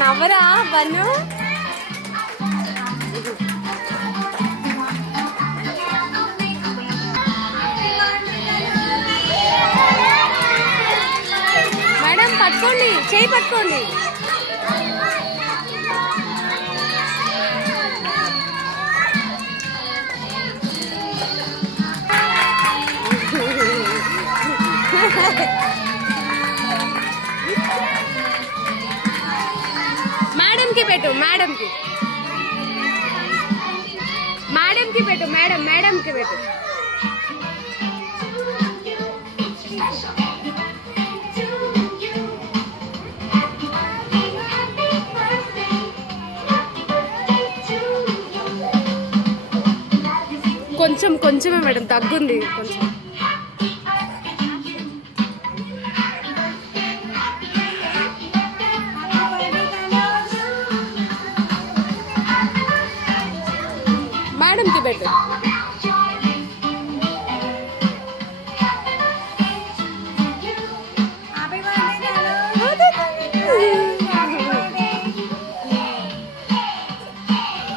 నవ్వరా bun. Madam పట్టుకోండి, చేయి పట్టుకోండి. మేడం కి పెట్టు, మేడం కి పెట్టు, మేడం కి పెట్టు. కొంచెమే మేడం, తగ్గుంది కొంచెం. మేడంకి పెట్టు.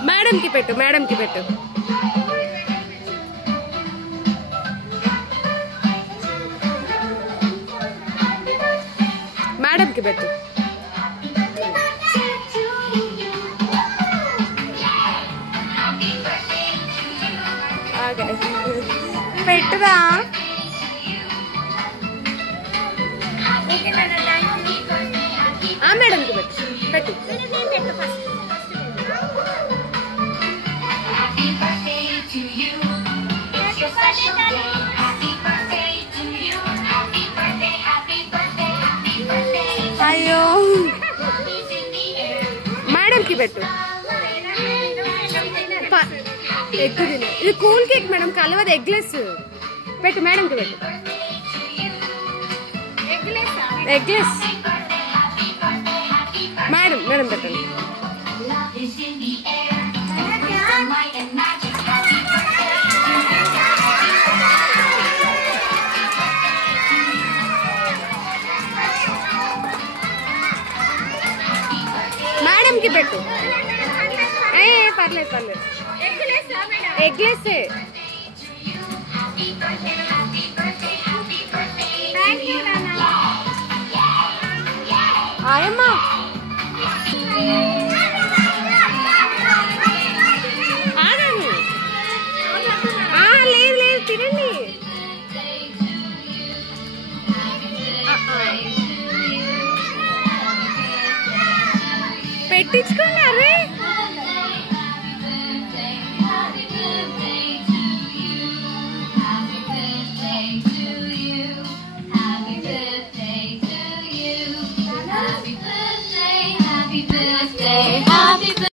మేడంకి పెట్టు, మేడంకి పెట్టు. మేడంకి పెట్టు. పెట్టురా. మేడంకి పెట్టు. అయ్యో మేడంకి పెట్టు. ఎగ్ తిను. ఇది కూల్ కేక్ మేడం, కలవదు, ఎగ్లెస్. పెట్టు, మేడంకి పెట్టు. ఎగ్లెస్ మేడం పెట్టండి. మేడంకి పెట్టు. పర్లేదు. ఎగ్లెస్. ఆయమ్మా ఆగండి. లేదు తినండి. పెట్టించుకోండి. అరే